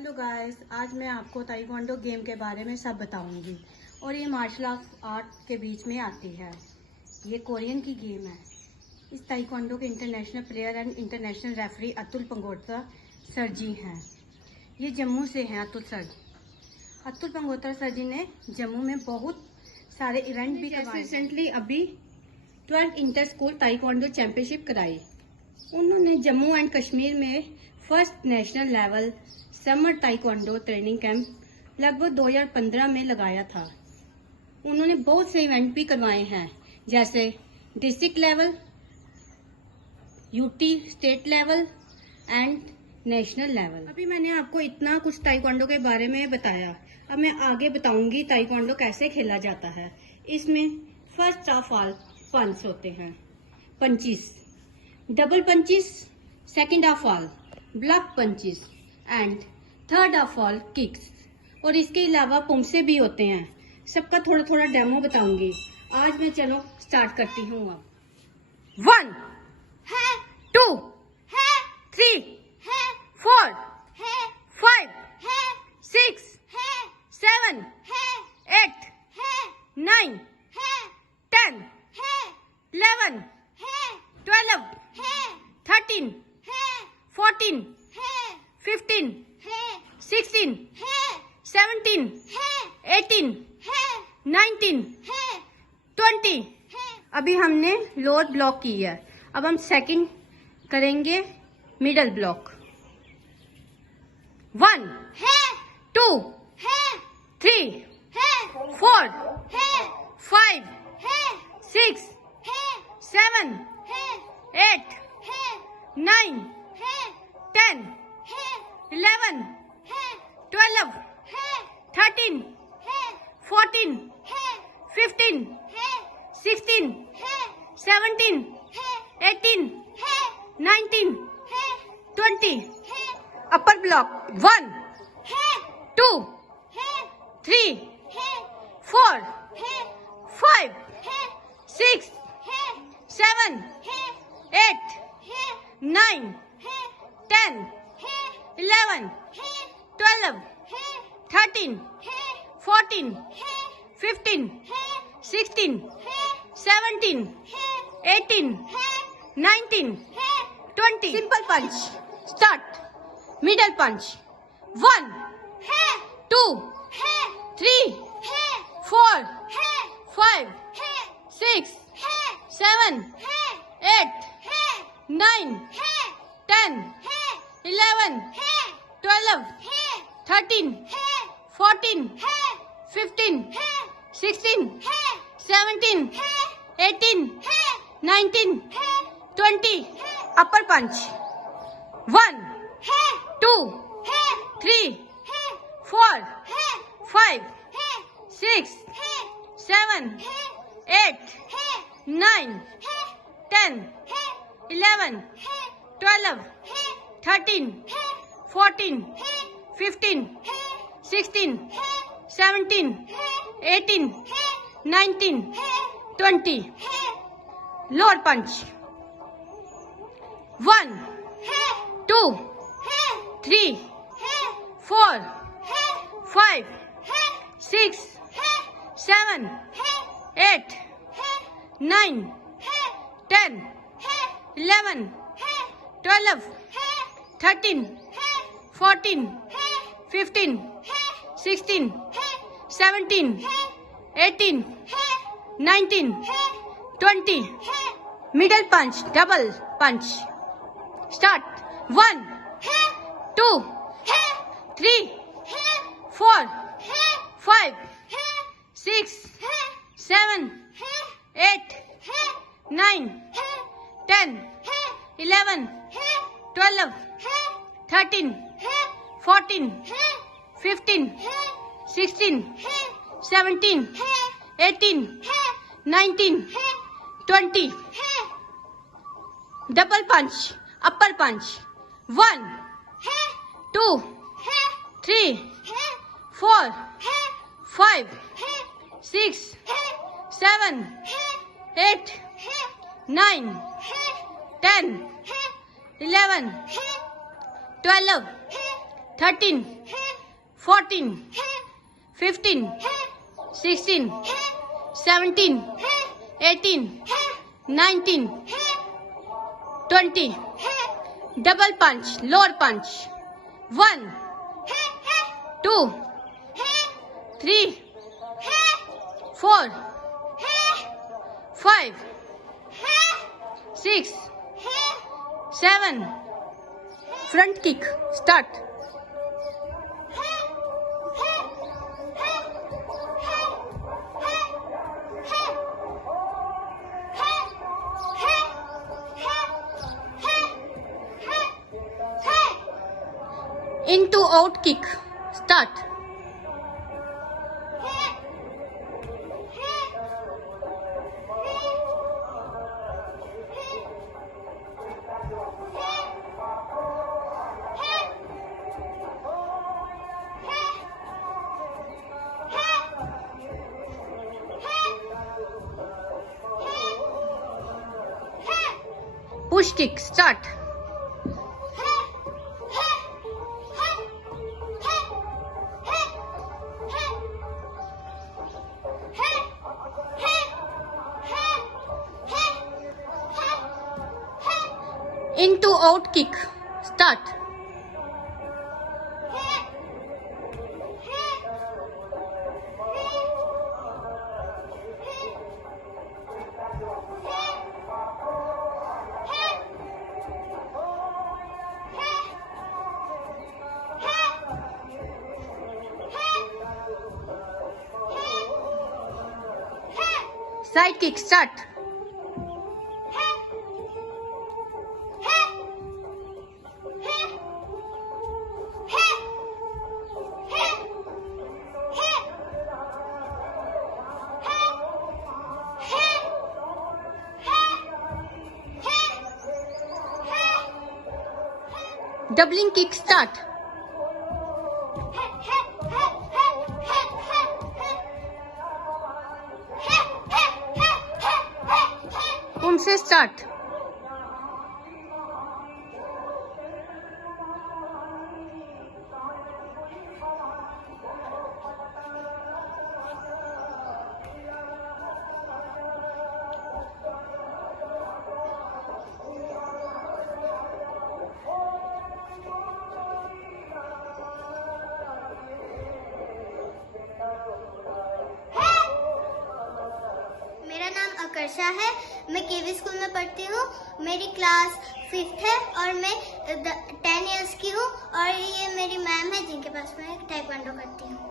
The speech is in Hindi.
हेलो गाइस, आज मैं आपको ताइक्वांडो गेम के बारे में सब बताऊंगी और ये मार्शल आर्ट के बीच में आती है। ये कोरियन की गेम है। इस ताइक्वांडो के international player and international referee Atul Pangotra sir ji हैं। ये जम्मू से हैं अतुल पंगोत्रा सर जी ने जम्मू में बहुत सारे इवेंट भी करवाए। रिसेंटली अभी 12th inter school taekwondo championship कराई। उन्होंने जम्मू एंड कश्मीर में first national level summer taekwondo training camp लगभग 2015 में लगाया था। उन्होंने बहुत से इवेंट भी करवाए हैं, जैसे district level, UT state level and national level. अभी मैंने आपको इतना कुछ ताइक्वांडो के बारे में बताया। अब मैं आगे बताऊंगी ताइक्वांडो कैसे खेला जाता है। इसमें फर्स्ट ऑफ ऑल पंच होते हैं, punches, double punches, second of all block punches and third of all kicks. और इसके अलावा पुमसे भी होते हैं। सबका थोड़ा थोड़ा डेमो बताऊंगी। आज मैं चलो स्टार्ट करती हूँ। अब 1 2 3 4 5 6 7 8 9 10 11 12 13 14 15 16 17 18 19 20। अभी हमने लोअर ब्लॉक की है। अब हम सेकंड करेंगे मिडल ब्लॉक। 1 2 3 4 5 6 7 8 9 10 11 12 13 14 15 16 17 18 19 20। अपर block 1 2 3 4 5 6 7 8 9 10 11 12 13 14 15 16 17 18 19 20। Simple punch start. Middle punch 1 2 3 4 5 6 7 8 9 10 11 12 13 14 15 16 17 18 19 20। अपर पंच 1 2 3 4 5 6 7 8 9 10 11 12 13 14 15 16 17 18 19 20। लोअर पंच 1 2 3 4 5 6 7 8 9 10 11 12 13 14 15 16 17 18 19 20। Middle punch double punch start. 1 2 3 4 5 6 7 8 9 10 11 12 13 14 15 16 17 18 19 20। Double पंच अपर पंच 1 2 3 4 5 6 7 8 9 10 11 12 13, 14, 15, 16, 17, 18, 19, 20. Double punch, lower punch. 1, 2, 3, 4, 5, 6, 7. Front kick. Start. Into out kick. Start. Push kick. Start. Into out kick. Start. Side kick. Start. Doubling kick. Start. से start. आकर्षा है, मैं केवी स्कूल में पढ़ती हूँ। मेरी क्लास 5th है और मैं 10 इयर्स की हूँ और ये मेरी मैम है जिनके पास मैं ताइक्वांडो करती हूँ।